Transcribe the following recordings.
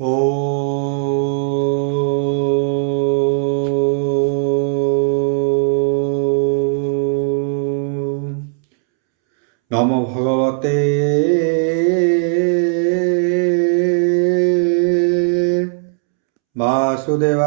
ॐ नमो भगवते वासुदेवाय।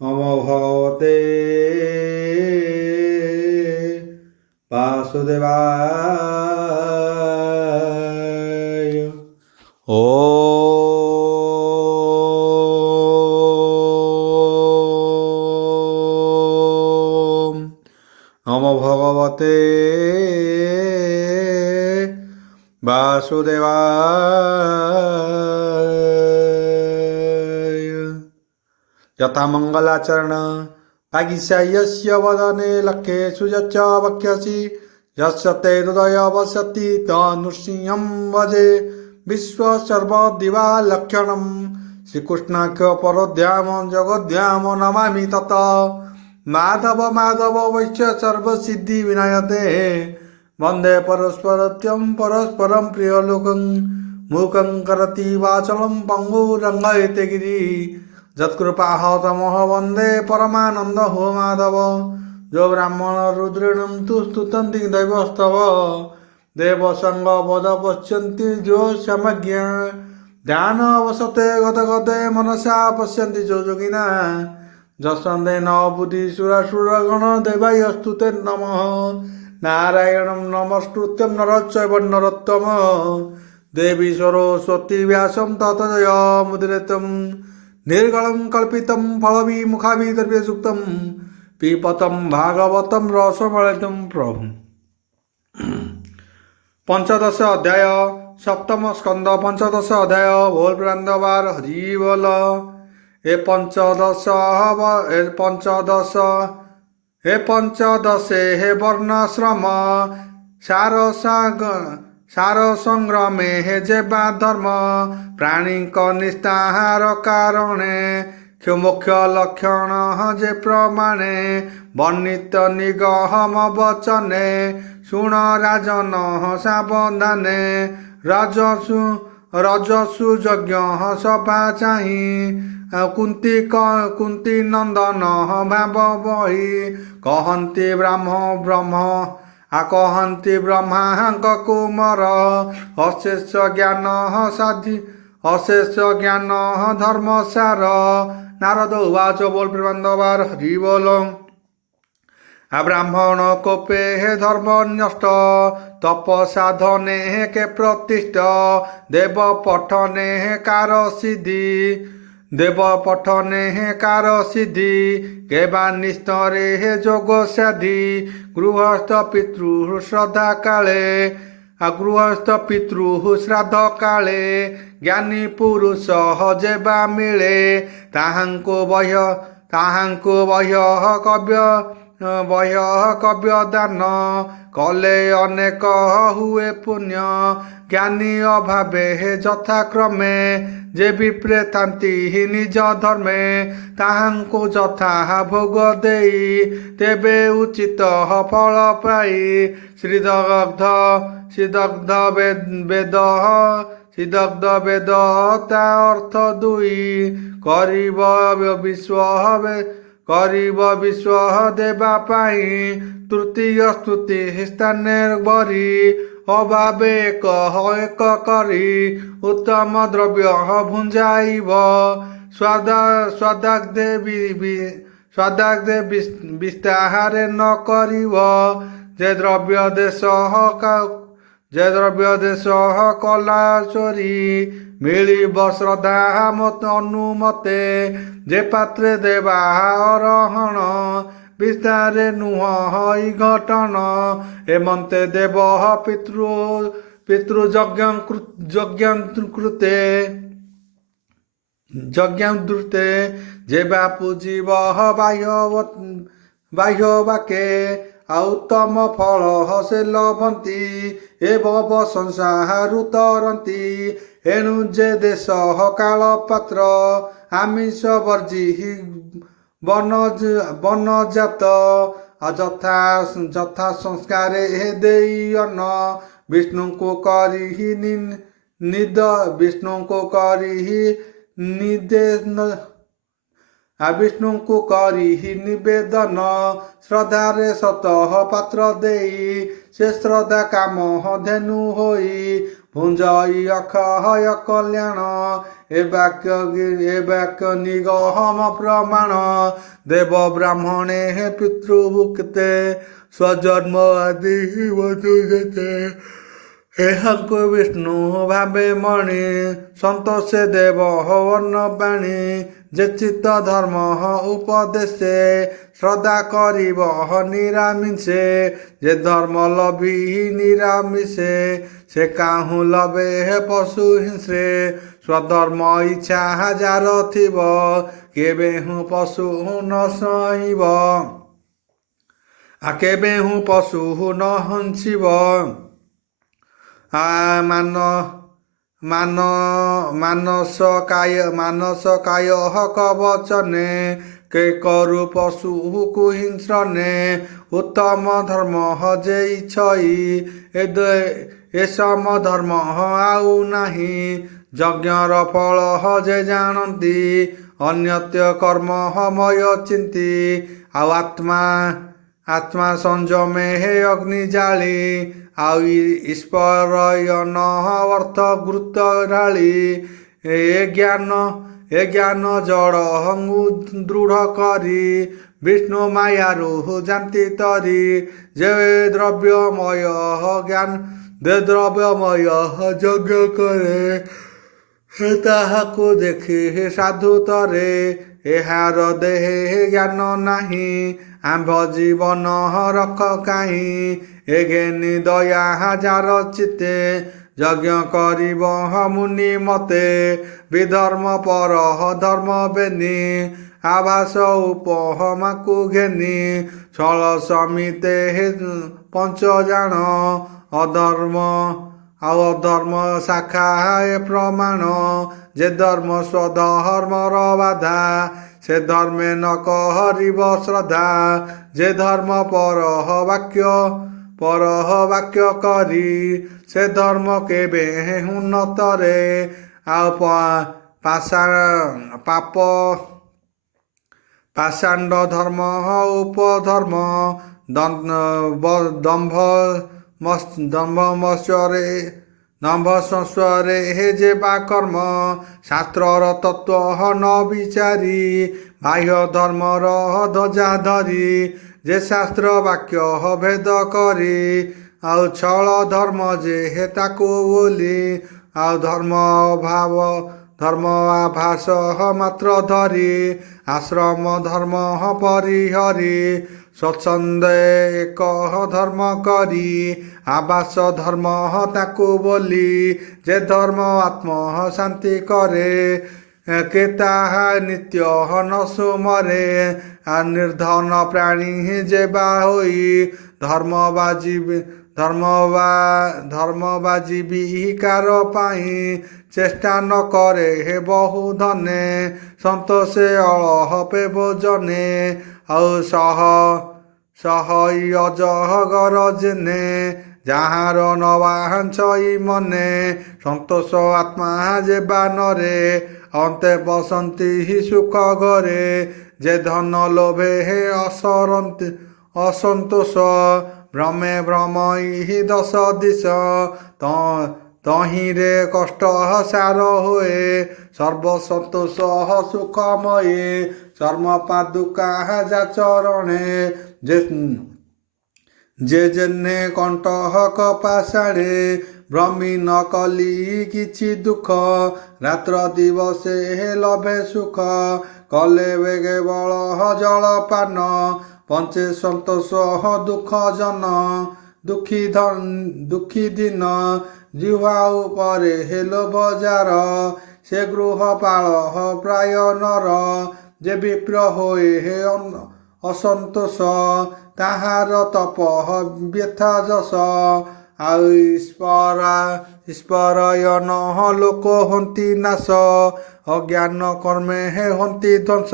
नमो भगवते वासुदेवाय। नमो भगवते वासुदेवाय। यथा मंगलाचरण भागिष्या यस्य वदने लक्ष्येषु यच्च वक्ष्यसि यस्य ते हृदय वसति तनुसिंहं भजे विश्वसर्वदिवालक्षणं श्रीकृष्णाख्य परोद्याम जगद्धाम नमामि तत् माधव माधव वैश्य सर्वसिद्धि विनायते वन्दे परस्परत्यं परस्परं प्रियलोकं मूकं करोति वाचालं पङ्गुरङ्गयते गिरि जत्कृपाहतमः वन्दे परमानंद हो माधव। जो ब्राह्मण रुद्रेणं तु स्तुतन्ति दैवस्तव देवसंग वद पश्यन्ति जो समज्ञ ध्यान अवसते गदगदे मनसा पश्यन्ति जो योगिना जसन्दे न बुद्धि सुरासुरगण देवायस्तु ते नमः। नारायणं नमस्कृत्यं नरश्चैव नरोत्तम देवी सरस्वती व्यासं ततो जयमुदीरयेत्। निर्गलं कल्पितं फलविमुखाभिद्रव्ययुक्तं पिबतं भागवतं रसमलितं प्रभु। पंचदश अध्याय सप्तम स्कंद पंचदश अध्याय बोल वृंदवार हरि बोल। हे पंचदशे हे वर्णाश्रम सार संग्रमे हे जेबा धर्म प्राणी निस्ताहार कारणे मुख्य लक्षण जे प्रमाणे वर्णित निगम वचने शुण राजन सावधाने रजसु यज्ञ सभा चाहि कुंती नंदन भाव बही कहन्ति ब्रह्म कहन्ति ब्रह्मांक कुमार अशेष ज्ञान साधि अशेष ज्ञान धर्मसार। नारद उवाच बोल प्रबंधवार हरि बोल। ब्राह्मण कोपे हे धर्म नष्ट तप साधने के प्रतिष्ठ देव पठने कार सिद्धि देव पठने कार सिद्धि केबा निस्तरे हे जोग साधि गृहस्थ पितृ श्रद्धा काले गृहस्थ पितृ श्राद्ध काले ज्ञानी पुरुष जेबा मिले ताहांको बह्य कव्य दान कले अनेक हुए पुण्य ज्ञानी अभावे यथाक्रमे जे विप्रेतांति निज धर्मे ताहांको यथा भोग देई तेबे उचित फल पाई। श्रीदग्ध वेद ता अर्थ दुई करिब विश्व देवा पाई तृतीय स्तुति स्थाने बरी अभावे एक करी उत्तम द्रव्य भुंजाइब स्वादाग्धे विस्ताहारे न करिब जे द्रव्य देश कला चोरी मिलिब श्रद्धा मत अनुमते जे पात्रे देवा अरहण विस्तारे नुह घटन एमंते देव यज्ञाकृते जे बापू जीव बाह्य वाके उत्तम फल से लभंती एवं संसारु तरंती एणु जे देश काल पात्र ଆମିଷ ବର୍ଜି ବନଜାତ ଯଥା ସଂସ୍କାରେ ଦେଇ ଅନ୍ନ ବିଷ୍ଣୁଙ୍କୁ କରିହି ବିଷ୍ଣୁଙ୍କୁ କରିହି ବିଷ୍ଣୁଙ୍କୁ କରିହି ନିବେଦନ ଶ୍ରଦ୍ଧାରେ ସତଃ ପାତ୍ର ଦେଇ ସେ ଶ୍ରଦ୍ଧା କାମ ଧେନୁ ହୋଇ ଭୁଞ୍ଜଇ ଅକ୍ଷୟ କଲ୍ୟାଣ ଏ ବାକ୍ୟ ନିଗମ ପ୍ରମାଣ ଦେବ ବ୍ରାହ୍ମଣେ ପିତୃଭୁକ୍ତେ ସ୍ୱଜନ୍ମ ଆଦି ବଧୁ ଯେତେ ଏହାଙ୍କୁ ବିଷ୍ଣୁ ଭାବେ ମଣି ସନ୍ତୋଷେ ଦେବ ବର୍ଣ୍ଣ ବାଣୀ ଯେ ଚିତ୍ତ ଧର୍ମ ଉପଦେଶେ ଶ୍ରଦ୍ଧା କରିବ ନିରାମିଷେ ଯେ ଧର୍ମ ଲଭି ନିରାମିଷେ ସେ କାହୁଁ ଲବେ ପଶୁ ହିଂସ୍ରେ ସ୍ୱଧର୍ମ ଇଚ୍ଛା ଯାର ଥିବ କେବେ ହୁଁ ପଶୁ ନ ସହିବ କେବେ ହୁଁ ପଶୁ ନ ହଂସିବ ମାନସ କାୟ କବଚନେ କେ କରୁ ପଶୁ କୁହିଂସ୍ରନେ ଉତ୍ତମ ଧର୍ମ ଯେ ଇଚ୍ଛଇ ଏ ସମ ଧର୍ମ ଆଉ ନାହିଁ ଯଜ୍ଞର ଫଳ ଯେ ଜାଣନ୍ତି ଅନ୍ୟତ୍ୟ କର୍ମ ମୟ ଚିନ୍ତି ଆଉ ଆତ୍ମା ସଂଯମେ ଅଗ୍ନି ଜାଳି ଆଉ ଈଶ୍ୱରୟନ ଅର୍ଥ ଗୁରୁତ୍ୱ ଢାଳି ଏ ଜ୍ଞାନ ଜଡ଼ ଦୃଢ଼ କରି ବିଷ୍ଣୁ ମାୟାରୁ ଜାନ୍ତି ତରି ଯେ ଦ୍ରବ୍ୟମୟ ଯଜ୍ଞ କରେ ତାହାକୁ ଦେଖି ସାଧୁ ତରେ ଏହାର ଦେହେ ଜ୍ଞାନ ନାହିଁ ଆମ୍ଭ ଜୀବନ ରଖ କାହିଁ ଏ ଘେନି ଦୟା ଯାର ଚିତେ ଯଜ୍ଞ କରିବ ମୁନି ମତେ ବିଧର୍ମ ପର ଧର୍ମ ବେନି ଆଭାସ ଉପମାକୁ ଘେନି ଛଳ ସମିତେ ପଞ୍ଚ ଜାଣ ଅଧର୍ମ ଶାଖା ଏ ପ୍ରମାଣ ଯେ ଧର୍ମ ସ୍ୱଧର୍ମର ବାଧା ସେ ଧର୍ମେ ନ କରିବ ଶ୍ରଦ୍ଧା ଯେ ଧର୍ମ ପର ବାକ୍ୟ କରି ସେ ଧର୍ମ କେବେ ଉନ୍ନତରେ ଆଉ ପାଷାଣ୍ଡ ଧର୍ମ ଉପଧର୍ମ ଦମ୍ଭ ସଂସ୍ୱରେ ଯେ ବା କର୍ମ ଶାସ୍ତ୍ରର ତତ୍ତ୍ୱ ନ ବିଚାରି ବାହ୍ୟ ଧର୍ମର ଧ୍ୱଜା ଧରି ଯେ ଶାସ୍ତ୍ର ବାକ୍ୟ ଭେଦ କରି ଆଉ ଛଳ ଧର୍ମ ଯେ ତାକୁ ବୋଲି ଆଉ ଧର୍ମ ଆଭାସ ମାତ୍ର ଧରି ଆଶ୍ରମ ଧର୍ମ ପରିହରି ସ୍ୱଚ୍ଛନ୍ଦେ ଏକ ଧର୍ମ କରି ଆବାସ ଧର୍ମ ତାକୁ ବୋଲି ଯେ ଧର୍ମ ଆତ୍ମ ଶାନ୍ତି କରେ କେ ତାହା ନିତ୍ୟ ନ ସୁମରେ ନିର୍ଧନ ପ୍ରାଣୀ ଯେ ବା ହୋଇ ଧର୍ମବାଜିବିକାର ପାଇଁ ଚେଷ୍ଟା ନ କରେ ହେ ବହୁ ଧନେ ସନ୍ତୋଷେ ଅଳହପେ ଭୋଜନେ ଆଉ ଅଜଗର ଜେନେ ଯାହାର ନବାଞ୍ଚଇ ମନେ ସନ୍ତୋଷ ଆତ୍ମା ଯେ ବାନରେ ଅନ୍ତେ ବସନ୍ତି ସୁଖ ଘରେ ଯେ ଧନ ଲୋଭେ ଅସନ୍ତୋଷ ଭ୍ରମଇ ଦଶ ଦିଶ ତହିଁରେ କଷ୍ଟ ସାର ହୁଏ ସର୍ବସନ୍ତୋଷ ସୁଖମୟେ ଚର୍ମ ପାଦୁକା ଚରଣେ ଯେ ଜେନେ କଣ୍ଟକ ପାଷାଣେ ଭ୍ରମି ନ କଲି କିଛି ଦୁଃଖ ରାତ୍ର ଦିବସେ ଲଭେ ସୁଖ କଲେ ବେଗେ ବଳ ଜଳପାନ ପଞ୍ଚେ ସନ୍ତୋଷ ଦୁଃଖ ଜନ ଦୁଃଖୀ ଦିନ ଜିହ୍ୱା ଉପରେ ହେଲୋ ବଜାର ସେ ଗୃହପାଳ ପ୍ରାୟ ନର ଯେ ବିପ୍ର ହୋଏ ହେ ଅସନ୍ତୋଷ ତାହାର ତପ ବ୍ୟଥା ଯଶ ଆଉ ଈଶ୍ୱରାୟନ ଲୋକ ହନ୍ତି ନାଶ ଅଜ୍ଞାନ କର୍ମେ ହନ୍ତି ଧ୍ୱଂସ।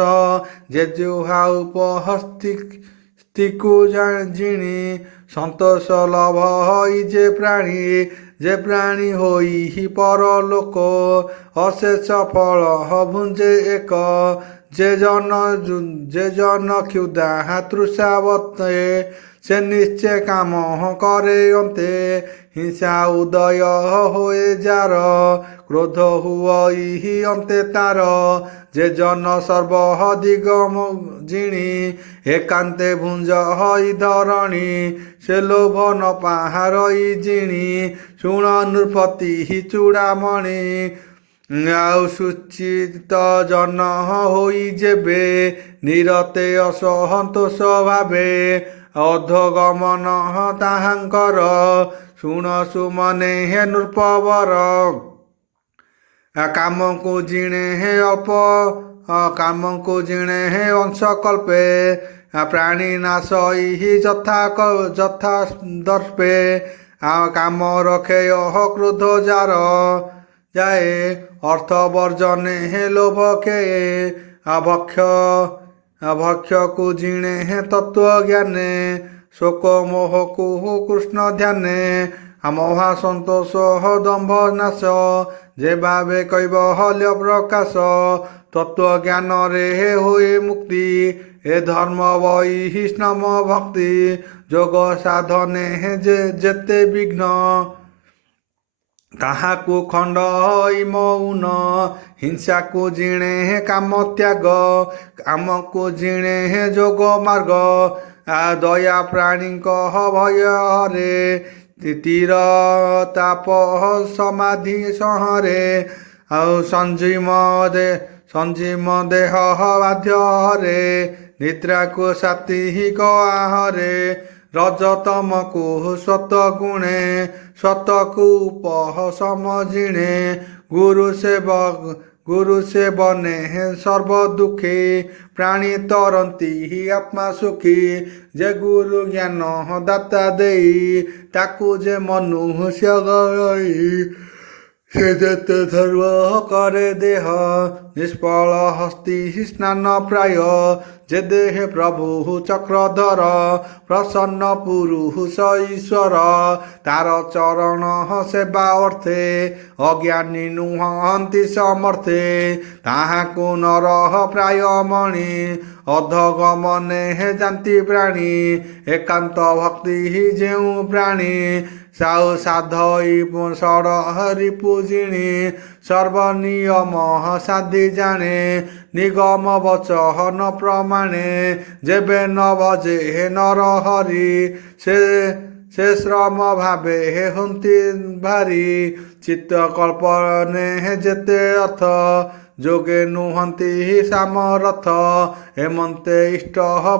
ଯେ ଜିହ୍ୱା ଉପହସ୍ତିକୁ ଜିଣି ସନ୍ତୋଷ ଲଭ ହୋଇ ଯେ ପ୍ରାଣୀ ହୋଇ ପରଲୋକ। ଅଶେଷ ଫଳ ଭୁଞ୍ଜେ ଏକ ଯେ ଜନ କ୍ଷୁଧା ତୃଷାବତେ। ସେ ନିଶ୍ଚୟ କାମ କରେ ଅନ୍ତେ ହିଂସା ଉଦୟ ହୋଏ ଯାର। କ୍ରୋଧ ହୁଅଇ ଅନ୍ତେ ତାର ଯେ ଜନ ସର୍ବ ଦିଗ ଜିଣି ଏକାନ୍ତେ ଭୁଞ୍ଜ ହୋଇ ଧରଣୀ। ସେ ଲୋଭ ନ ପାହାରଇ ଜିଣି ଶୁଣ ନୃପତି ଚୂଡ଼ାମଣି। ଆଉ ସୁଚିତ ଜନ ହୋଇ ଯେବେ ନିରତେ ଅସନ୍ତୋଷ ଭାବେ। ଅଧୋଗମନ ତାହାଙ୍କର ଶୁଣ ସୁମନେ ନୃପବର। କାମକୁ ଜିଣେ ଅଂଶ କଳ୍ପେ ପ୍ରାଣୀ ନାଶ ଯଥା ଦର୍ପେ। କାମ ରଖେ କ୍ରୋଧ ଯାର ଯାଏ ଅର୍ଥ ବର୍ଜନେ ଲୋଭ ଖେଏ। ଭକ୍ଷକୁ ଜିଣେ ତତ୍ତ୍ୱ ଜ୍ଞାନେ ଶୋକ ମୋହକୁ କୃଷ୍ଣ ଧ୍ୟାନେ। ମହାସନ୍ତୋଷ ଦମ୍ଭ ନାଶ ଯେ ଭାବେ କୈବଲ୍ୟ ପ୍ରକାଶ। ତତ୍ତ୍ୱ ଜ୍ଞାନରେ ହୁଏ ମୁକ୍ତି ଏ ଧର୍ମ ବୈଷ୍ଣବ ଭକ୍ତି। ଯୋଗ ସାଧନେ ଯେତେ ବିଘ୍ନ ତାହାକୁ ଖଣ୍ଡ ହୋଇ ମୌନ। ହିଂସାକୁ ଜିଣେ କାମ ତ୍ୟାଗ କାମକୁ ଜିଣେ ଯୋଗ ମାର୍ଗ। ଦୟା ପ୍ରାଣୀଙ୍କ ଭୟ ହରେ ତୀର ତାପ ସମାଧି ସଂହରେ। ଆଉ ସଞ୍ଜୀମ ଦେହ ବାଧ୍ୟ ହରେ ନିଦ୍ରାକୁ ସାତ୍ତ୍ୱିକ ଆହରେ। ରଜତମକୁ ସତ ଗୁଣେ ସତକୁ ଉପଶମ ଜିଣେ। ଗୁରୁ ସେବନେ ସର୍ବ ଦୁଃଖୀ ପ୍ରାଣୀ ତରନ୍ତି ଆତ୍ମା ସୁଖୀ। ଯେ ଗୁରୁ ଜ୍ଞାନ ଦାତା ଦେଇ ତାକୁ ଯେ ମନୁଷ୍ୟ ଗଇ। ସେ ଯେତେ ଧର୍ମ କରେ ଦେହ ନିଷ୍ଫଳ ହସ୍ତି ସ୍ନାନ ପ୍ରାୟ। ଯେ ଦେହେ ପ୍ରଭୁ ଚକ୍ରଧର ପ୍ରସନ୍ନ ପୁରୁଷ ଈଶ୍ୱର। ତାର ଚରଣ ସେବା ଅର୍ଥେ ଅଜ୍ଞାନୀ ନୁହନ୍ତି ସମର୍ଥେ। ତାହାକୁ ନର ପ୍ରାୟ ମଣି ଅଧଗମନେ ଯାନ୍ତି ପ୍ରାଣୀ। ଏକାନ୍ତ ଭକ୍ତି ଯେଉଁ ପ୍ରାଣୀ ସାଧଇ ଷଡ଼ ରିପୁ ଜିଣି। ସର୍ବନିୟମ ସାଧି ଜାଣେ ନିଗମ ବଚନ ପ୍ରମାଣେ। ଯେବେ ନ ଭଜେ ନର ହରି ସେ ଶ୍ରମ ଭାବେ ହୁନ୍ତି ଭାରି। ଚିତ୍ତ କଳ୍ପନେ ଯେତେ ଅର୍ଥ ଯୋଗେ ନୁହନ୍ତି ସାମରଥ। ଏମନ୍ତେ ଇଷ୍ଟ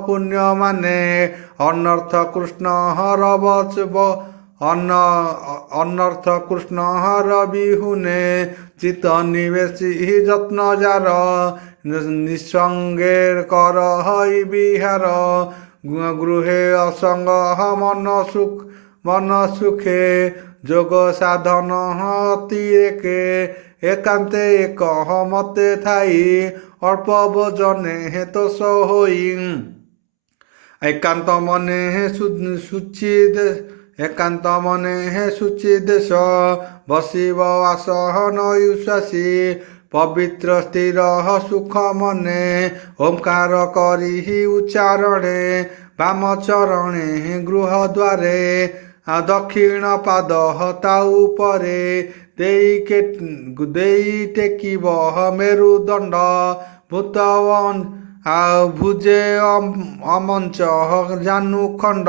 ପୁଣ୍ୟ ମାନେ ଅନର୍ଥ କୃଷ୍ଣ ହର ବିହୁନେ। ଚିତ୍ତ ନିବେଶୀ ଯତ୍ନ ଯାର ନିଃସଙ୍ଗେ କର ହଇ ବିହାର। ଗୃହେ ଅସଙ୍ଗ ମନ ସୁଖେ ଯୋଗ ସାଧନ ଅତିରେକେ। ଏକାନ୍ତେ ଏକ ମତେ ଥାଇ ଅଳ୍ପ ଭୋଜନେ ତୋଷ ହୋଇ। ଏକାନ୍ତ ମନେ ଶୁଚି ଦେଶ ବସିବ ଆସନ ଉଶ୍ୱାସୀ। ପବିତ୍ର ସ୍ଥିର ସୁଖ ମନେ ଓଙ୍କାର କରି ଉଚ୍ଚାରଣେ। ବାମ ଚରଣେ ଗୃହ ଦ୍ୱାରେ ଦକ୍ଷିଣ ପାଦ ତା ଉପରେ ଦେଇ ଟେକିବ ମେରୁଦଣ୍ଡ। ଭୁଜେ ଅମଞ୍ଚ ଜାନୁ ଖଣ୍ଡ।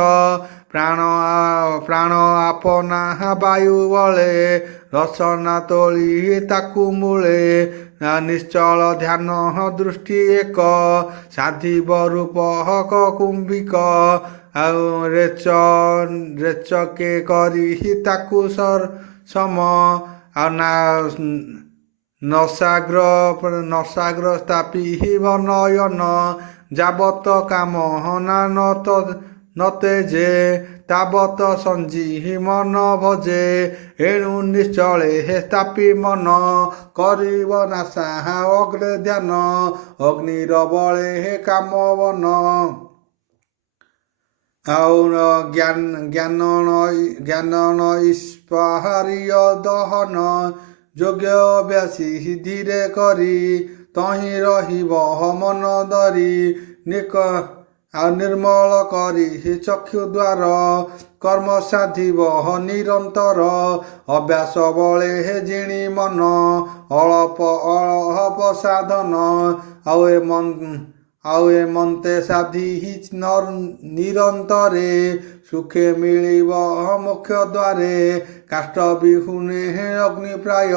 ପ୍ରାଣ ଆପନା ବାୟୁ ବଳେ ରସନା ତୋଳି ତାକୁ ମୂଳେ। ନିଶ୍ଚଳ ଧ୍ୟାନ ଦୃଷ୍ଟି ଏକ ସାଧିବ ରୂପକ କୁମ୍ଭିକ। ଆଉ ରେଚକେ କରି ତାକୁ ସମ। ଆଉ ନସାଗ୍ର ସ୍ଥାପିବ ନୟନ। ଯାବତ କାମ ନତେ ଯେ ତାବତ ସଞ୍ଜୀ ମନ ଭଜେ ଏଣୁ ନିଶ୍ଚଳେ ସ୍ଥାପି ମନ କରିବ ନାଶା ଅଗ୍ରେ ଧ୍ୟାନ ଅଗ୍ନିର ବଳେ କାମବନ ଆଉ ଜ୍ଞାନ ଇସ୍ପାହାରିୟ ଦହନ ଯୋଗ୍ୟ ଅଭ୍ୟାସୀ ଧୀରେ କରି ତହିଁ ରହିବ ମନ ଧରି ନିର୍ମଳ କରି ଚକ୍ଷୁ ଦ୍ୱାର କର୍ମ ସାଧିବ ନିରନ୍ତର ଅଭ୍ୟାସ ବଳେ ଜିଣି ମନ ଅଳପ ସାଧନ ଆଉ ଏ ମନ୍ତେ ସାଧି ନିରନ୍ତରେ ସୁଖେ ମିଳିବ ମୋକ୍ଷ ଦ୍ୱାରେ କାଷ୍ଟ ବିହୁନେ ଅଗ୍ନି ପ୍ରାୟ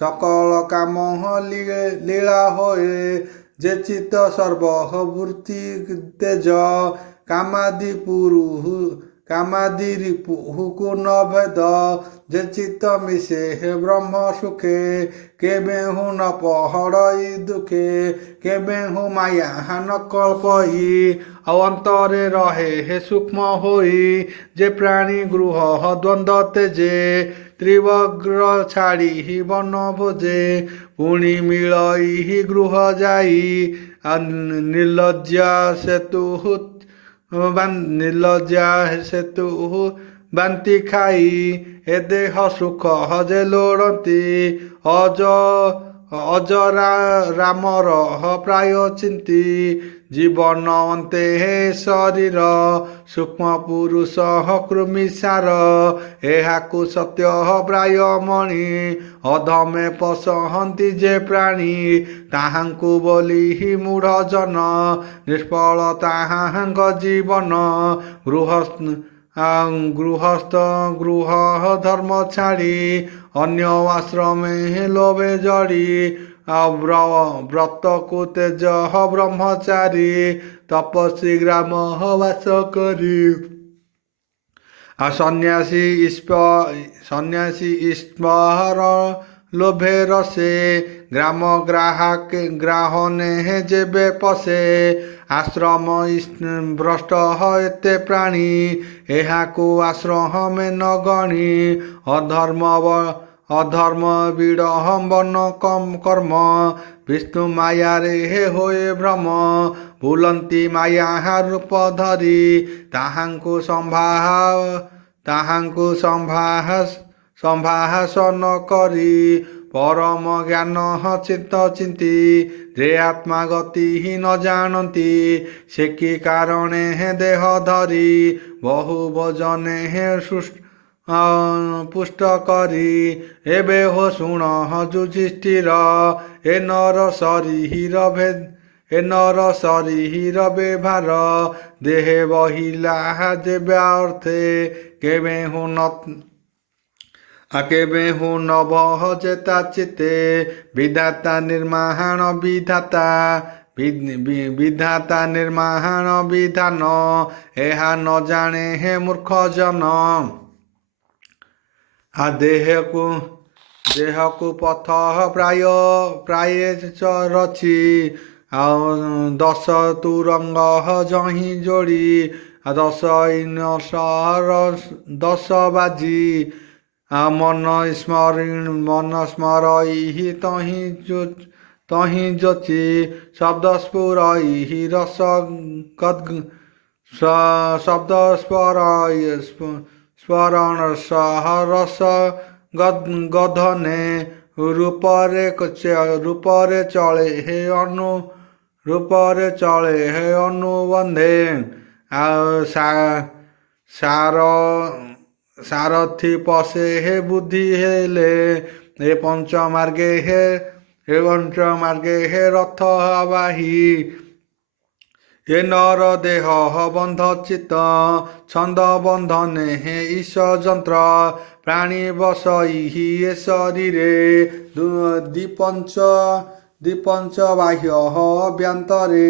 ସକଳ କାମ ଲୀଳା ହୋଏ ଯେ ଚିତ୍ତ ସର୍ବବୃତ୍ତି ତେଜ କାମାଦି ରିପୁକୁ ନ ଭେଦ ଯେ ଚିତ୍ତ ମିଶେ ବ୍ରହ୍ମ ସୁଖେ କେବେ ହୁ ନ ପହଡ଼ଇ ଦୁଃଖେ କେବେ ହୁ ମାୟା ନ କଳ୍ପଇ ଆଉ ଅନ୍ତରେ ରହେ ସୂକ୍ଷ୍ମ ହୋଇ ଯେ ପ୍ରାଣୀ ଗୃହ ଦ୍ୱନ୍ଦ୍ୱ ତେଜେ ତ୍ରିବଗ୍ର ଛାଡ଼ି ବନ ଭୋଜେ ପୁଣି ମିଳଇ ଗୃହ ଯାଇ ନିର୍ଲଜ୍ଜା ସେତୁ ବାନ୍ତି ଖାଇ ଏ ଦେହ ସୁଖ ଯେ ଲୋଡ଼ନ୍ତି ଅଜରା ରାମର ପ୍ରାୟ ଚିନ୍ତି ଜୀବନ ଅନ୍ତେ ଶରୀର ସୂକ୍ଷ୍ମ ପୁରୁଷ କୃମିସାର ଏହାକୁ ସତ୍ୟ ପ୍ରାୟ ମଣି ଅଧମେ ପଶହନ୍ତି ଯେ ପ୍ରାଣୀ ତାହାଙ୍କୁ ବୋଲି ମୂଢ଼ ଜନ ନିଷ୍ଫଳ ତାହାଙ୍କ ଜୀବନ ଗୃହସ୍ଥ ଗୃହ ଧର୍ମ ଛାଡ଼ି ଅନ୍ୟ ଆଶ୍ରମେ ଲୋଭେ ଜଡ଼ି ବ୍ରତକୁ ତେଜ ବ୍ରହ୍ମଚାରୀ ତପସ୍ୱୀ ଗ୍ରାମ ବାସ କରି ସନ୍ନ୍ୟାସୀ ଈଶ୍ୱର ଲୋଭେ ରସେ ଗ୍ରାମ ଗ୍ରାହନେ ଯେବେ ପଶେ ଆଶ୍ରମ ଭ୍ରଷ୍ଟ ଏତେ ପ୍ରାଣୀ ଏହାକୁ ଆଶ୍ରମେ ନ ଗଣି ଅଧର୍ମ ବିଡ଼ମ୍ବନ କର୍ମ ବିଷ୍ଣୁ ମାୟାରେ ହୋଏ ଭ୍ରମ ବୁଲନ୍ତି ମାୟା ରୂପ ଧରି ତାହାଙ୍କୁ ସମ୍ଭାଷଣ କରି ପରମ ଜ୍ଞାନ ଚିତ୍ତ ଚିନ୍ତି ଯେ ଆତ୍ମା ଗତି ନ ଜାଣନ୍ତି ସେ କି କାରଣେ ଦେହ ଧରି ବହୁ ଭୋଜନେ ପୁଷ୍ଟ କରି ଏବେ ହୋ ଶୁଣ ଯୁଧିଷ୍ଠିର ଏ ନର ଶରୀର ବ୍ୟବହାର ଦେହେ ବହିଲା ଯେବେ ଅର୍ଥେ କେବେ ହୁ ନଭ ଚେତା ଚିତେ ବିଧାତା ନିର୍ମାଣ ବିଧାନ ଏହା ନ ଜାଣେ ମୂର୍ଖ ଜନ ଦେହକୁ ପଥ ପ୍ରାୟ ରଛି ଆଉ 10 ତୁରଙ୍ଗ ଯହିଁ ଯୋଡ଼ି 10 ବାଜି ମନ ସ୍ମରଇ ତହିଁ ଜ୍ୟୋତି ଶବ୍ଦ ସ୍ଫୁରଇ ରସ ଶବ୍ଦ ସ୍ମରଣ ସହ ରସ ଗଧନେ ରୂପରେ ଚଳେ ହେ ଅନୁବନ୍ଧେ ଆଉ ସାରଥି ପଶେ ହେ ବୁଦ୍ଧି ହେଲେ ଏ ପଞ୍ଚମାର୍ଗେ ହେ ରଥ ବାହି ଏ ନର ଦେହ ବନ୍ଧ ଚିତ୍ତ ଛନ୍ଦ ବନ୍ଧନେ ହେ ଈଶ ଯନ୍ତ୍ର ପ୍ରାଣୀ ବସଇ ଏ ଶରୀରେ ଦ୍ୱିପଞ୍ଚ ବାହ୍ୟ ଅଭ୍ୟନ୍ତରେ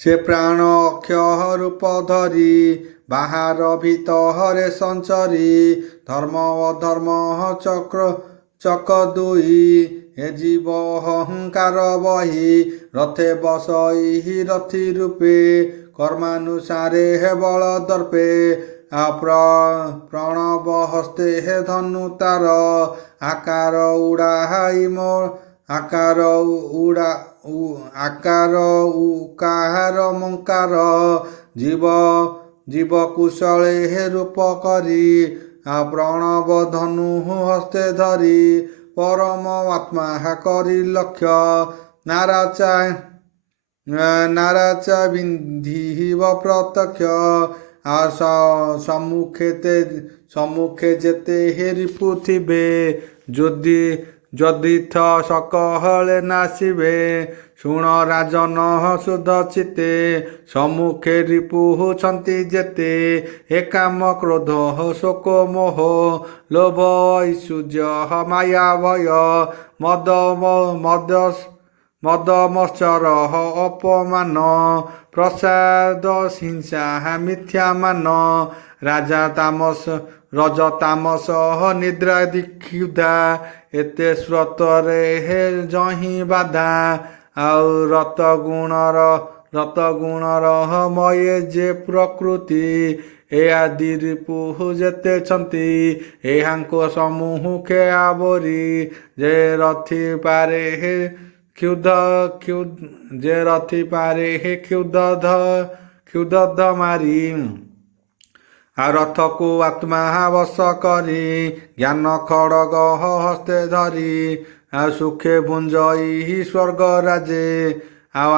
ସେ ପ୍ରାଣ ଅକ୍ଷୟ ରୂପ ଧରି ବାହାର ଭିତରେ ସଞ୍ଚରି ଧର୍ମ ଅଧର୍ମ ଚକ ଦୁଇ ଏ ଜୀବ ଅହଙ୍କାର ବହି ରଥେ ବସଇ ରଥି ରୂପେ कर्मानुसारे हे बल दर्पे प्रणव हस्ते हे धनुतार आकार उड़ाई मो आकार उड़ा आकार उकार मकार जीव जीव कुशले हे रूप करी प्रणव धनु हस्ते धरी परम आत्मा करी लक्ष्य नाराचा बिंधिव प्रत्यक्ष सम्मुखे जेते हेरी पृथिवे যদিথ সকলে নাচিবে শুণ রাজন সুধ চিতে সম্মুখে রিপুছন্তি যেতে এ কাম ক্রোধ শোক মোহ লোভ ঐশ্বর্য মায়া ভয় মদ মৎসর অপমান প্রসাদ হিংসা মিথ্যা মান রাজা তামস রজ তামস নিদ্রা দীক্ষুধা এতে স্রোତରେ হে ଯହିଁ ବାଧା ଆଉ ରତ ଗୁଣର ମୟେ ଯେ ପ୍ରକୃତି ଏ ଆଦି ରିପୁ ଯେତେଛନ୍ତି ଏହାଙ୍କ ସମ୍ମୁଖେ ଆବରି ଯେ ରଥି ପାରେ ହେ ଯେ ରଥି ପାରେ ହେ କ୍ଷୁଦ ମାରି ରଥକୁ ଆତ୍ମା ବଶ କରି ଜ୍ଞାନ ଖଡ଼ଗ ହସ୍ତେ ଧରି ସୁଖେ ଭୁଞ୍ଜଇ ସ୍ୱର୍ଗ ରାଜେ ଆଉ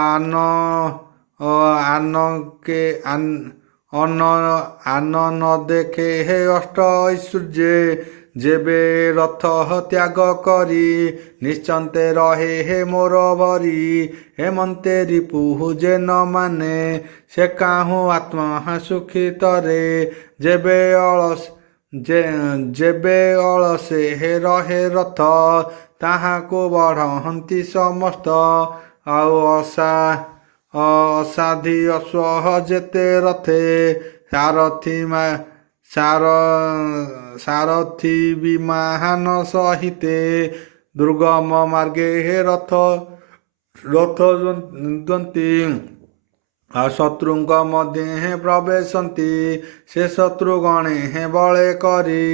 ଆନ ନ ଦେଖେ ହେ ଅଷ୍ଟ ଐଶ୍ୱର୍ଯ୍ୟ ଯେବେ ରଥ ତ୍ୟାଗ କରି ନିଶ୍ଚନ୍ତେ ରହେ ହେ ମୋର ଭରି ହେମନ୍ତେ ରିପୁ ଯେ ନ ମାନେ ସେ କାହୁଁ ଆତ୍ମା ସୁଖିତରେ ଯେବେ ଅଳସେ ହେ ରହେ ରଥ ତାହାକୁ ବଢ଼ନ୍ତି ସମସ୍ତ ଆଉ ଅସାଧି ଅଶ୍ୱ ଯେତେ ରଥେ ସାରଥି ବିମାନ ସହିତେ ଦୁର୍ଗମ ମାର୍ଗେ ହେ ରଥ ଦନ୍ତି ଆଉ ଶତ୍ରୁଙ୍କ ମଧ୍ୟରେ ପ୍ରବେଶନ୍ତି ସେ ଶତ୍ରୁଗଣେ ବଳେ କରି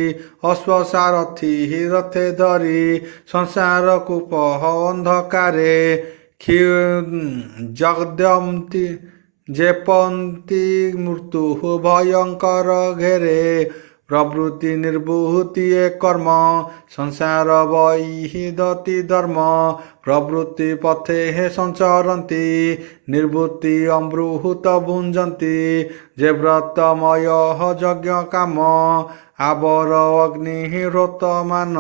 ଅଶ୍ୱସାରଥି ରଥେ ଧରି ସଂସାର କୂପ ଅନ୍ଧକାରେ ଜଗଦନ୍ତି ଯେପନ୍ତି ମୃତ୍ୟୁ ଭୟଙ୍କର ଘେରେ ପ୍ରବୃତ୍ତି ନିର୍ବୃତ୍ତି ଏ କର୍ମ ସଂସାର ବୈଦତି ଧର୍ମ ପ୍ରବୃତ୍ତି ପଥେ ହେ ସଞ୍ଚରନ୍ତି ନିର୍ବୃତ୍ତି ଅମୃତ ଭୁଞ୍ଜନ୍ତି ଯେ ବ୍ରତମୟ ଯଜ୍ଞ କାମ ଆବର ଅଗ୍ନି ହ୍ରୋତମାନ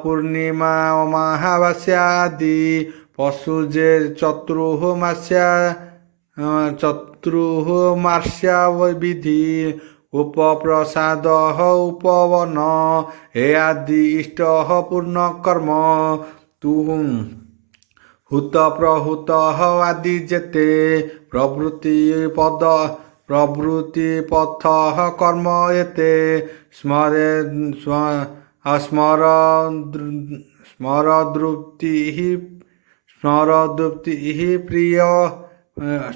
ପୂର୍ଣ୍ଣିମା ଅମାବାସ୍ୟା ଆଦି ପଶୁ ଯେ ଚତୁର୍ମାସ୍ୟା ବିଧି ଉପପ୍ରସାଦ ଉପବନ ଏ ଆଦି ଇଷ୍ଟ ପୂର୍ଣ୍ଣ କର୍ମ ତୁ ହୁତ ପ୍ରହୁତ ଆଦି ଯେତେ ପ୍ରବୃତ୍ତି ପଥ କର୍ମ ଏତେ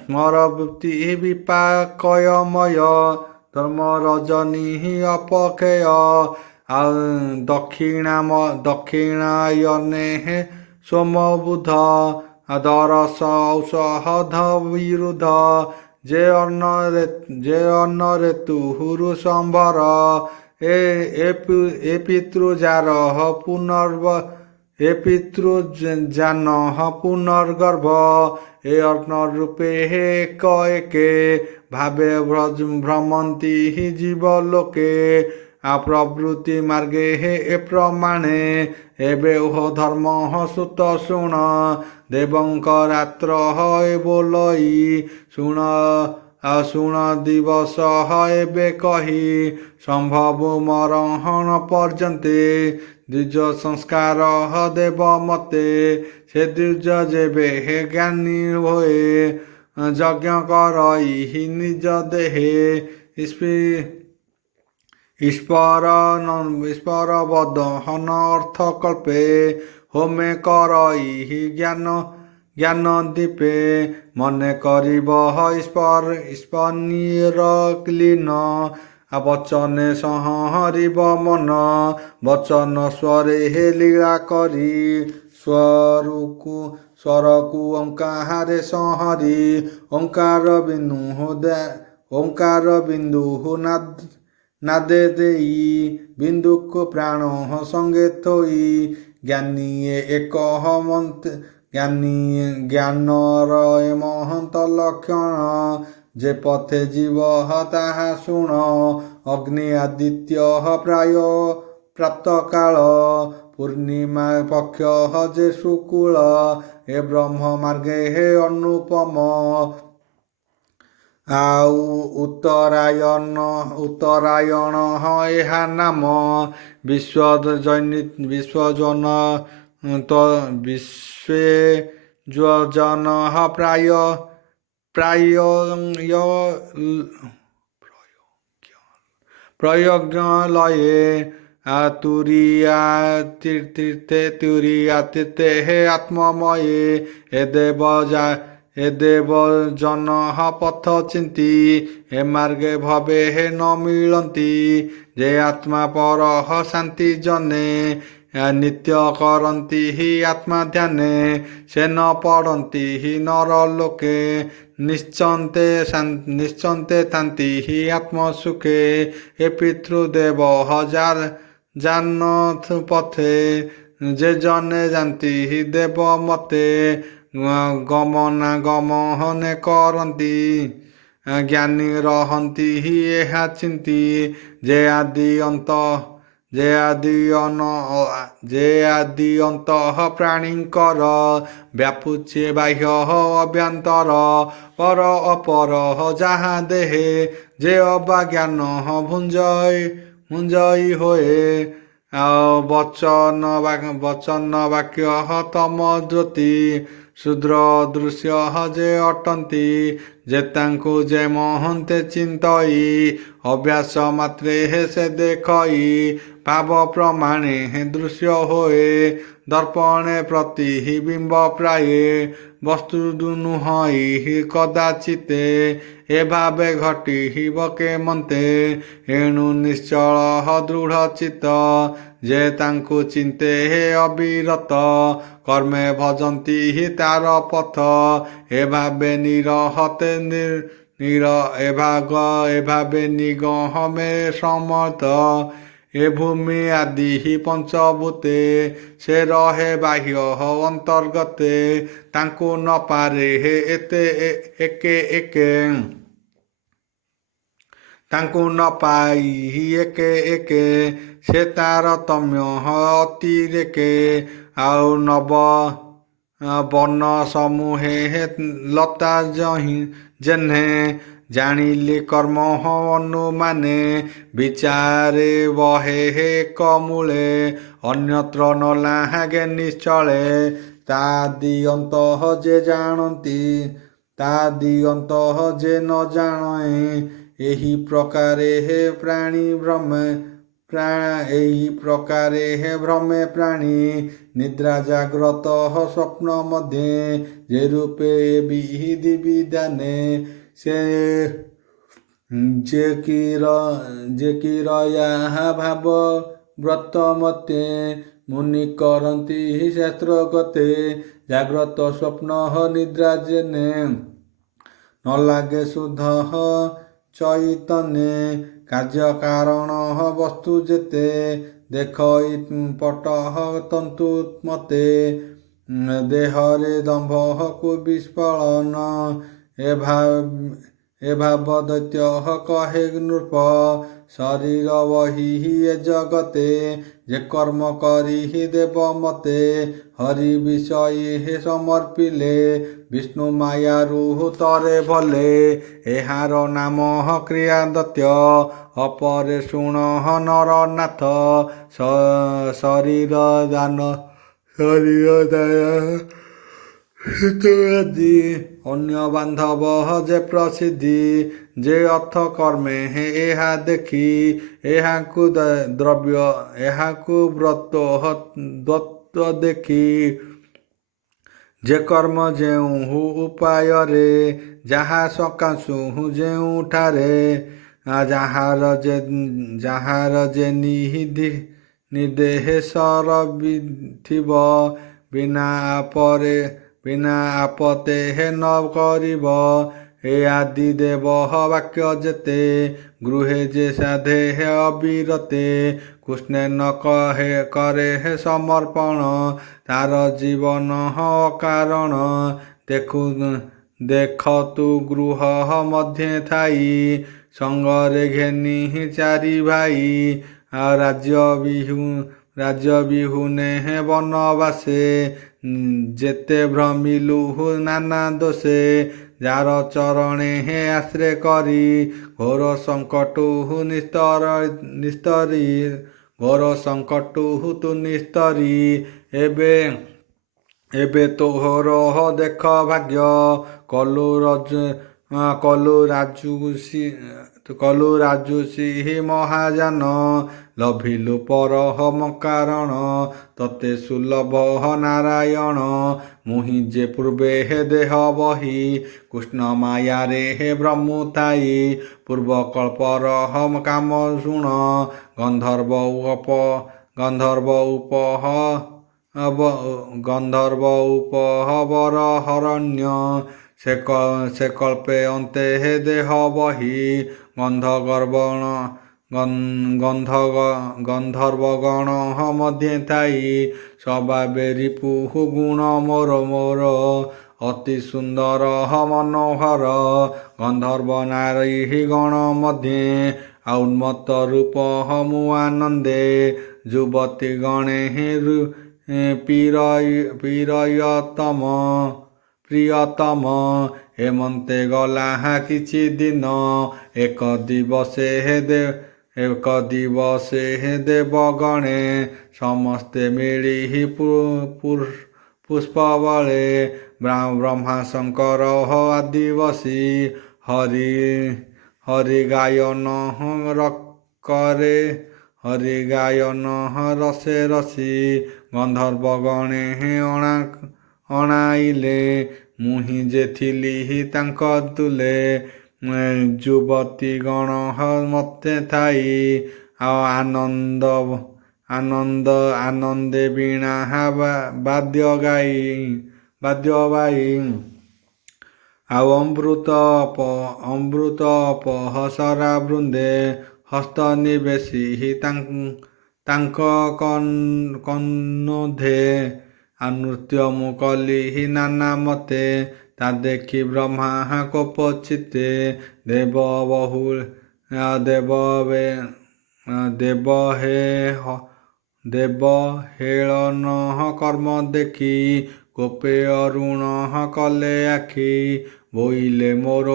ସ୍ମରଦୃପ୍ତି ବିପାକମୟ ଧର୍ମ ରଜନୀ ଅପକ୍ଷୟ ଆଉ ଦକ୍ଷିଣାୟନେ ସୋମବୁଧ ଦରସ ଔଷଧ ବିରୁଦ୍ଧ ଯେ ଅନ୍ନରେ ତୁହୁରୁ ସମ୍ଭର ଏ ପିତୃଜାର ପିତୃଜାନ ପୁନର୍ଗର୍ଭ ଏ ଅର୍ଣ୍ଣ ରୂପେ ଏକ ଏକେ ଭାବେ ଭ୍ରମନ୍ତି ଜୀବ ଲୋକେ ପ୍ରବୃତ୍ତି ମାର୍ଗେ ଏ ପ୍ରମାଣେ ଏବେ ଧର୍ମ ସୁତ ଶୁଣ ଦେବଙ୍କ ରାତ୍ର ଏ ବୋଲଇ ଶୁଣ ଦିବସ ଏବେ କହି ସମ୍ଭବ ମରହଣ ପର୍ଯ୍ୟନ୍ତେ ଦ୍ୱିଜ ସଂସ୍କାର ଦେବ ମତେ ସେ ଦ୍ୱିଜ ଯେବେ ହେ ଜ୍ଞାନୀ ହୁଏ ଯଜ୍ଞ କରଇ ନିଜ ଦେହେ ଈଶ୍ୱର ବଦହନ ଅର୍ଥ କଳ୍ପେ ହୋମେ କରଇ ଜ୍ଞାନ ଦୀପେ ମନେ କରିବ ଈଶ୍ୱର କ୍ଲୀନ ବଚନେ ସଂହରିବ ମନ ବଚନ ସ୍ୱରେ ହେ ଲୀଳା କରି ସ୍ୱରକୁ ଓଙ୍କାରେ ସଂହରି ଓଙ୍କାର ବିନ୍ଦୁ ନାଦେ ଦେଇ ବିନ୍ଦୁକୁ ପ୍ରାଣ ସଙ୍ଗେ ଥୋଇ ଜ୍ଞାନର ମହନ୍ତ ଲକ୍ଷଣ ଯେ ପଥେ ଯିବ ତାହା ଶୁଣ ଅଗ୍ନି ଆଦିତ୍ୟ ପ୍ରାୟ ପ୍ରାପ୍ତ କାଳ ପୂର୍ଣ୍ଣିମା ପକ୍ଷ ଯେ ଶୁକୁଳ ଏ ବ୍ରହ୍ମ ମାର୍ଗେ ହେ ଅନୁପମ ଆଉ ଉତ୍ତରାୟଣ ଏହା ନାମ ବିଶ୍ୱଜନ ପ୍ରୟଜ୍ଞ ଲये ତୁରିୟା ହେ ଆତ୍ମମୟେ ଏ ଦେବ ଜନ ପଥ ଚିନ୍ତି ଏ ମାର୍ଗେ ଭବେ ହେ ନ ମିଳନ୍ତି ଯେ ଆତ୍ମା ପର ଶାନ୍ତି ଜନେ ନିତ୍ୟ କରନ୍ତି ହି ଆତ୍ମା ଧ୍ୟାନେ ସେ ନ ପଡ଼ନ୍ତି ହି ନର ଲୋକେ ନିଶ୍ଚନ୍ତେ ଥାନ୍ତି ହି ଆତ୍ମ ସୁଖେ ଏ ପିତୃଦେବ ଜାନ ପଥେ ଯେ ଜନେ ଯାନ୍ତି ହି ଦେବ ମତେ ଗମନେ କରନ୍ତି ଜ୍ଞାନୀ ରହନ୍ତି ହି ଏହା ଚିନ୍ତି ଯେ ଆଦି ଅନ୍ତଃ ପ୍ରାଣୀଙ୍କର ବ୍ୟାପୁଛି ବାହ୍ୟ ଅଭ୍ୟନ୍ତର ପର ଅପର ଯାହା ଦେହେ ଯେ ଅବା ଜ୍ଞାନ ଭୁଞ୍ଜଇ ହୋଏ ବଚନ ବାକ୍ୟ ତମ ଜ୍ୟୋତି ଶୂଦ୍ର ଦୃଶ୍ୟ ଯେ ଅଟନ୍ତି ଯେ ତାଙ୍କୁ ଯେ ମହନ୍ତେ ଚିନ୍ତଇ ଅଭ୍ୟାସ ମାତ୍ରେ ସେ ଦେଖଇ ଭାବ ପ୍ରମାଣେ ଦୃଶ୍ୟ ହୋଏ ଦର୍ପଣେ ପ୍ରତିବିମ୍ବ ପ୍ରାୟେ ବସ୍ତୁ ନୁହଇ କଦାଚିତେ ଏ ଭାବେ ଘଟିବ କେମନ୍ତେ ଏଣୁ ନିଶ୍ଚଳ ଦୃଢ଼ ଚିତ୍ତ ଯେ ତାଙ୍କୁ ଚିନ୍ତେ ଅବିରତ କର୍ମେ ଭଜନ୍ତି ତାର ପଥ ଏ ଭାବେ ନିରହତେ ଏଭାବେ ନିଗହମେ ସମତ ଏ ଭୂମି ଆଦି ପଞ୍ଚଭୂତେ ସେ ରହେ ବାହ୍ୟ ଅନ୍ତର୍ଗତେ ତାଙ୍କୁ ନ ପାରେ ଏତେ ଏକେ ତାଙ୍କୁ ନ ପାଇ ଏକେ ସେ ତାରତମ୍ୟ ଅତିରେକେ ଆଉ ନବ ବନ ସମୂହେ ଲତା ଯେହ୍ନେ ଜାଣିଲି କର୍ମ ଅନୁମାନେ ବିଚାରେ ବহে ଏକ ମୂଳେ ଅନ୍ୟତ୍ର ନ ଲାଗେ ନିଶ୍ଚଳେ ତା ଦିଅନ୍ତଃ ଯେ ଜାଣନ୍ତି ତା ଦିଅନ୍ତଃ ଯେ ନ ଜାଣେ ଏହି ପ୍ରକାରେ ପ୍ରାଣୀ ଭ୍ରମେ ପ୍ରାଣୀ ନିଦ୍ରା ଜାଗ୍ରତ ସ୍ୱପ୍ନ ମଧ୍ୟେ ଯେ ରୂପେ ବିଧି ବିଧାନେ ସେ ଯେ କି ରୟା ଭାବ ବ୍ରତ ମତେ ମୁନି କରନ୍ତି ଶାସ୍ତ୍ର ଗତେ ଜାଗ୍ରତ ସ୍ୱପ୍ନ ନିଦ୍ରା ଜେନେ ନ ଲାଗେ ଶୁଦ୍ଧ ଚୈତନ୍ୟ କାର୍ଯ୍ୟ କାରଣ ବସ୍ତୁ ଯେତେ ଦେଖଇ ପଟ ତନ୍ତୁ ମତେ ଦେହରେ ଦମ୍ଭକୁ ବିସ୍ଫଳନ ଏ ଭାବ ଦୈତ୍ୟ କହେ ନୃପ ଶରୀର ବହି ଏ ଜଗତେ ଯେ କର୍ମ କରି ଦେବ ମତେ ହରି ବିଷୟ ସମର୍ପିଲେ ବିଷ୍ଣୁ ମାୟାରୁ ତରେ ଭଲେ ଏହାର ନାମ କ୍ରିୟା ଦତ୍ୟ ଅପରେ ଶୁଣ ନରନାଥ ଶରୀର ଆଦି ଅନ୍ୟ ବାନ୍ଧବ ଯେ ପ୍ରସିଦ୍ଧି ଯେ ଅର୍ଥ କର୍ମେ ଏହା ଦେଖି ଏହାକୁ ବ୍ରତ ଦେଖି ଯେ କର୍ମ ଯେଉଁ ଉପାୟରେ ଯାହା ସକାଶୁ ଯେଉଁଠାରେ ଯାହାର ଯେ ନିର୍ଦ୍ଦେଶର ଥିବ ବିନା ଆପତେ ନ କରିବ। ଏ ଆଦି ଦେବ ବାକ୍ୟ ଯେତେ ଗୃହେ ଯେ ସାଧେ ଅବିରତେ କୃଷ୍ଣେ ନ କରେ ସମର୍ପଣ ତାର ଜୀବନ ଅକାରଣ। ଦେଖ ତୁ ଗୃହ ମଧ୍ୟେ ଥାଇ ସଙ୍ଗରେ ଘେନି ଚାରି ଭାଇ ରାଜ୍ୟ ବିହୁନେ ବନବାସେ ଯେତେ ଭ୍ରମିଲୁ ନାନା ଦୋଷେ ଯାର ଚରଣେ ଆଶ୍ରେ କରି ଘୋର ସଙ୍କଟୁ ତୁ ନିସ୍ତରୀ। ଏବେ ତୋହର ଦେଖ ଭାଗ୍ୟ କଲୁ ରାଜୁଷି ମହାଯାନ ଲଭିଲୁ ପରମ କାରଣ ତତେ ସୁଲଭ ନାରାୟଣ। ମୁହିଁ ଯେ ପୂର୍ବେ ଦେହ ବହି କୃଷ୍ଣ ମାୟାରେ ଭ୍ରମୁଥାଇ ପୂର୍ବ କଳ୍ପର କାମ ଶୁଣ ଗନ୍ଧର୍ବ ଉପହବର ହରଣ୍ୟ ସେ କଳ୍ପେ ଅନ୍ତେ ଦେହ ବହି ଗନ୍ଧର୍ବଗଣ ମଧ୍ୟେ ଥାଇ ସ୍ୱଭାବେ ରିପୁ ଗୁଣ ମୋର ଅତି ସୁନ୍ଦର ମନୋହର ଗନ୍ଧର୍ବ ନାରୀ ଗଣ ମଧ୍ୟେ ଉନ୍ମତ୍ତ ରୂପ ମୁଁ ଆନନ୍ଦେ ଯୁବତୀ ଗଣେ ପ୍ରିୟତମ ଏମନ୍ତେ ଗଲା କିଛି ଦିନ ଏକ ଦିବସେ ଦେବଗଣେ ସମସ୍ତେ ମିଳି ପୁଷ୍ପବଳେ ବ୍ରହ୍ମା ଶଙ୍କର ଆଦି ବସି ହରିଗାୟନ ରସେ ରସି ଗନ୍ଧର୍ବଗଣେ ଅଣାଇଲେ ମୁହିଁ ଯେ ଥିଲି ତାଙ୍କ ତୁଲେ ଯୁବତୀ ଗଣ ମତେ ଥାଇ ଆନନ୍ଦେ ବୀଣା ବାଦ୍ୟ ବାଇ ଅମୃତ ପହସରା ବୃନ୍ଦେ ହସ୍ତ ନିବେଶୀ ତାଙ୍କ କନୋଧେ ନୃତ୍ୟ ମୁଁ କଲି ନାନା ମତେ ତା ଦେଖି ବ୍ରହ୍ମା କୋପ ଚିତ୍ତେ ଦେବ ହେଳନ କର୍ମ ଦେଖି କୋପେ ଅରୁଣ କଲେ ଆଖି ବୋଇଲେ ମୋର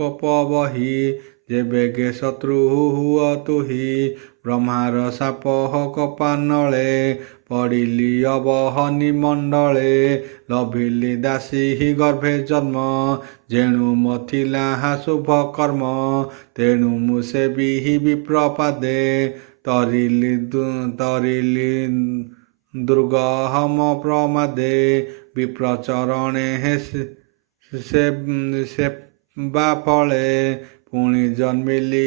କୋପ ବହି ଯେବେগে ଶତ୍ରୁ ହୁଅ ତୁହି ବ୍ରହ୍ମାର ସାପ କପାନଳେ ପଡ଼ିଲି ଅବହନି ମଣ୍ଡଳେ ଲଭିଲି ଦାସୀ ଗର୍ଭେ ଜନ୍ମ ଯେଣୁ ମଥିଲା ଶୁଭ କର୍ମ ତେଣୁ ମୁଁ ସେବି ବିପ୍ରପାଦେ ତରିଲି ଦୁର୍ଗହମ ପ୍ରମାଦେ ବିପ୍ରଚରଣେ ସେବା ଫଳେ ପୁଣି ଜନ୍ମିଲି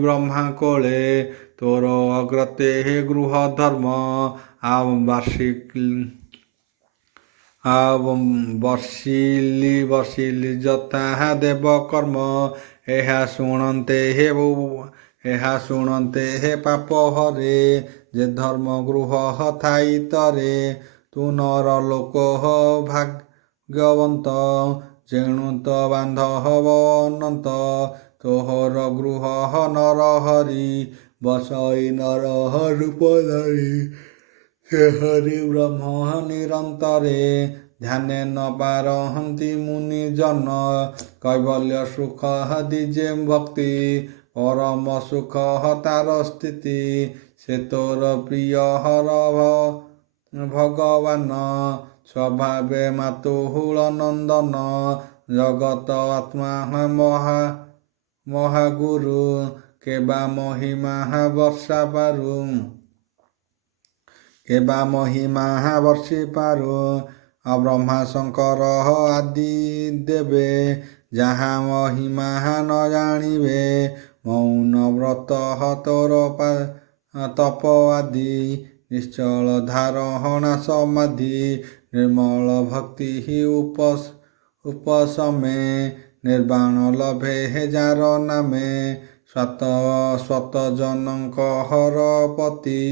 ବ୍ରହ୍ମା କୋଳେ ତୋର ଅଗ୍ରତେ ଗୃହ ଧର୍ମ ବର୍ଷିଲି ଯଥା ଦେବ କର୍ମ ଏହା ଶୁଣନ୍ତେ ପାପ ହରେ ଯେ ଧର୍ମ ଗୃହ ଥାଇ ତରେ ତୁ ନର ଲୋକ ଭାଗ୍ୟବନ୍ତ ଯେଣୁ ତ ବାନ୍ଧବ ଅନନ୍ତ ତୋହର ଗୃହ ନର ହରି ବସଇ ନର ରୂପ ଧରି ସେ ହରି ବ୍ରହ୍ମ ନିରନ୍ତରେ ଧ୍ୟାନେ ନ ପାରହନ୍ତି ମୁନି ଜନ କୈବଲ୍ୟ ସୁଖ ଦିଜେ ଭକ୍ତି ପରମ ସୁଖ ତାର ସ୍ଥିତି ସେ ତୋର ପ୍ରିୟ ହର ଭଗବାନ ସ୍ୱଭାବେ ମାତୁହୁଳ ନନ୍ଦନ ଜଗତ ଆତ୍ମା ମହାଗୁରୁ କେବା ମହିମା ବର୍ଷା ପାରୁ କେବା ମହିମା ବର୍ଷିପାରୁ ବ୍ରହ୍ମା ଶଙ୍କର ଆଦି ଦେବେ ଯାହା ମହିମା ନ ଜାଣିବେ ମୌନ ବ୍ରତ ତୋର ତପ ଆଦି ନିଶ୍ଚଳ ଧାରଣା ସମାଧି ନିର୍ମଳ ଭକ୍ତି ଉପଶମେ ନିର୍ବାଣ ଲଭେ ଯାର ନାମେ ସ୍ୱତ ଜନଙ୍କ ହରପତି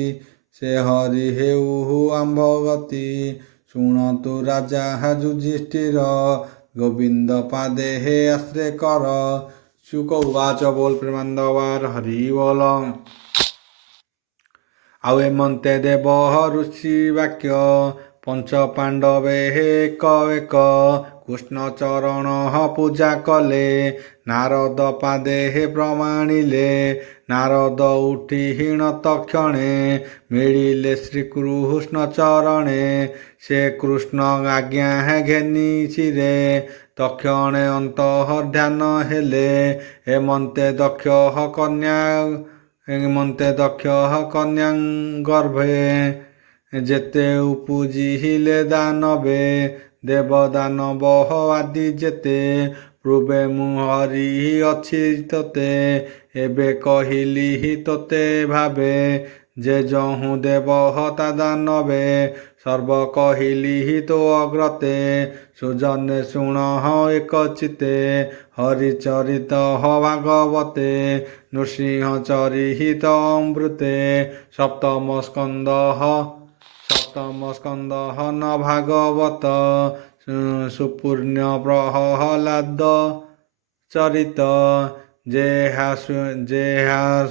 ସେ ହରି ହେଉ ଆମ୍ଭ ଗତି ଶୁଣନ୍ତୁ ରାଜା ଯୁଧିଷ୍ଠିର ଗୋବିନ୍ଦ ପାଦେ ହେ ଆଶ୍ରେ କର ଶୁକ ଉବାଚ ବୋଲ ପ୍ରେମାନନ୍ଦବାର ହରି ବୋଲ। ଆଉ ଏମନ୍ତେ ଦେବ ଋଷି ବାକ୍ୟ ପଞ୍ଚ ପାଣ୍ଡବେ ଏକ ଏକ କୃଷ୍ଣ ଚରଣ ପୂଜା କଲେ ନାରଦ ପାଦେ ପ୍ରମାଣିଲେ ନାରଦ ଉଠି ହୀନ ତକ୍ଷଣେ ମିଳିଲେ ଶ୍ରୀକୃଷ୍ଣ ଚରଣେ ସେ କୃଷ୍ଣ ଆଜ୍ଞା ଘେନିଚିରେ ତକ୍ଷଣେ ଅନ୍ତର୍ଧ୍ୟାନ ହେଲେ ଏମନ୍ତେ ଦକ୍ଷ କନ୍ୟା ଗର୍ଭେ ଯେତେ ଉପୁଜିଲେ ଦାନବେ ଦେବ ଦାନବ ଆଦି ଯେତେ ପୂର୍ବେ ମୁଁ ହରି ଅଛି ତୋତେ ଏବେ କହିଲି ତୋତେ ଭାବେ ଯେ ଯହୁଁ ଦେବ ତା ଦାନବେ ସର୍ବ କହିଲି ତୋ ଅଗ୍ରତେ ସୁଜନେ ଶୁଣ ଏକ ଚିତେ ହରିଚରିତ ଭାଗବତେ ନୃସିଂହ ଚରିତ ଅମୃତେ ସପ୍ତମ ସ୍କନ୍ଦ ନ ଭାଗବତ ସୁପୂର୍ଣ୍ଣ ପ୍ରହ୍ଲାଦ ଚରିତ ଯେହା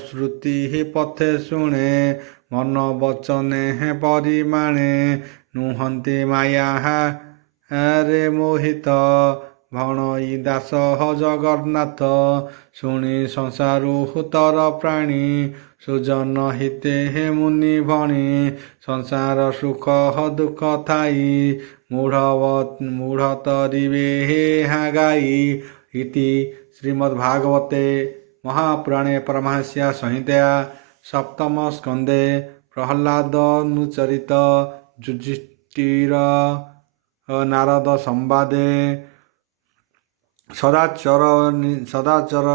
ଶ୍ରୁତି ପଥେ ଶୁଣେ ମନ ବଚନେ ପରିମାଣେ ନୁହନ୍ତି ମାୟା ରେ ମୋହିତ ଭଣଇ ଦାସ ଜଗନ୍ନାଥ ଶୁଣି ସଂସାରୁ ତର ପ୍ରାଣୀ ସୁଜନ ହିତେ ମୁନି ଭଣୀ ସଂସାର ସୁଖ ଦୁଃଖ ଥାଇ ମୂଢ଼ ତରିବେ ଗାଇ ଇତି ଶ୍ରୀମଦ୍ଭାଗବତେ ମହାପୁରାଣେ ପରମହଂସ୍ୟା ସଂହିତା ସପ୍ତମ ସ୍କନ୍ଧେ ପ୍ରହ୍ଲାଦନୁଚରିତ ଯୁଧିଷ୍ଠିର ନାରଦ ସମ୍ବାଦେ ସଦାଚର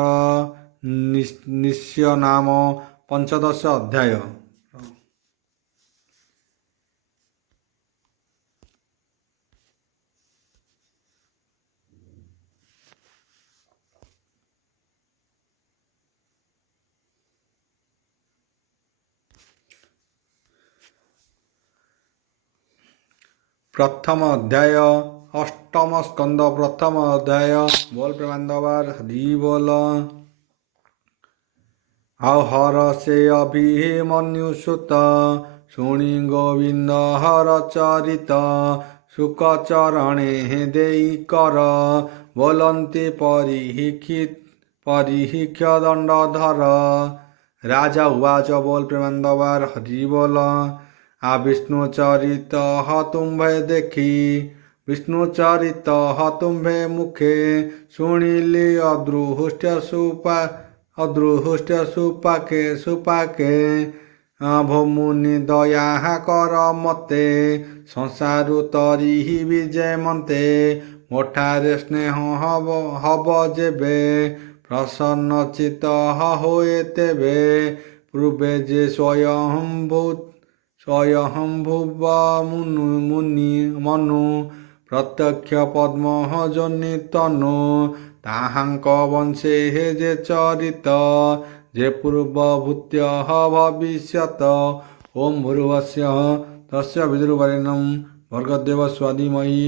ନିଶ୍ୟ ନାମ ପଞ୍ଚଦଶ ଅଧ୍ୟାୟ। प्रथम अध्याय अष्टम स्कंद प्रथम अध्याय बोल प्रेमानंदवार हरि बोल। ଆଉ ହର ସେ ଅଭିମନ୍ୟୁ ସୁତ ଶୁଣି ଗୋବିନ୍ଦ ହର ଚରିତ ସୁକ ଚରଣେ ଦେଇ କର ବୋଲନ୍ତି ପରିହିକ୍ଷ ଦଣ୍ଡଧର। ରାଜା ଉବାଚ ବୋଲ ପ୍ରେମାନନ୍ଦବାର ହରି ବୋଲ। ବିଷ୍ଣୁ ଚରିତ ତୁମ୍ଭେ ଦେଖି ବିଷ୍ଣୁ ଚରିତ ତୁମ୍ଭେ ମୁଖେ ଶୁଣିଲି ଅଦୃଷ୍ଟ ସୁପାକେ ଭୋମୁନି ଦୟା କର ମତେ ସଂସାରୁ ତରିବି ଯେ ମନ୍ତେ ମୋଠାରେ ସ୍ନେହ ହବ ଯେବେ ପ୍ରସନ୍ନ ଚିତ ହୋଏ ତେବେ ପୂର୍ବେ ଯେ ସ୍ୱୟଂଭୁବ ମନୁ ପ୍ରତ୍ୟକ୍ଷ ପଦ୍ମ ଯୋନି ତନୁ ତାହାଙ୍କ ବଂଶେ ଯେ ଚରିତ ଯେ ପୂର୍ବ ଭୂତ୍ୟ ଭବିଷ୍ୟତ ଓಂ ଭୂର୍ଭୁବସ୍ୟ ତସ୍ୟ ବିଦୁର୍ବରେଣ୍ୟଂ ଭର୍ଗଦେବ ସ୍ୱାଧୀମୟୀ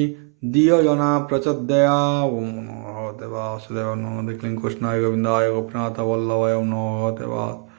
धियो यो न प्रचोदयात्। ओम नमो भगवते वासुदेवाय नमो कृष्णाय गोविन्दाय गोपीनाथ वल्लभाय ओम नमो भगवते वासुदेवाय।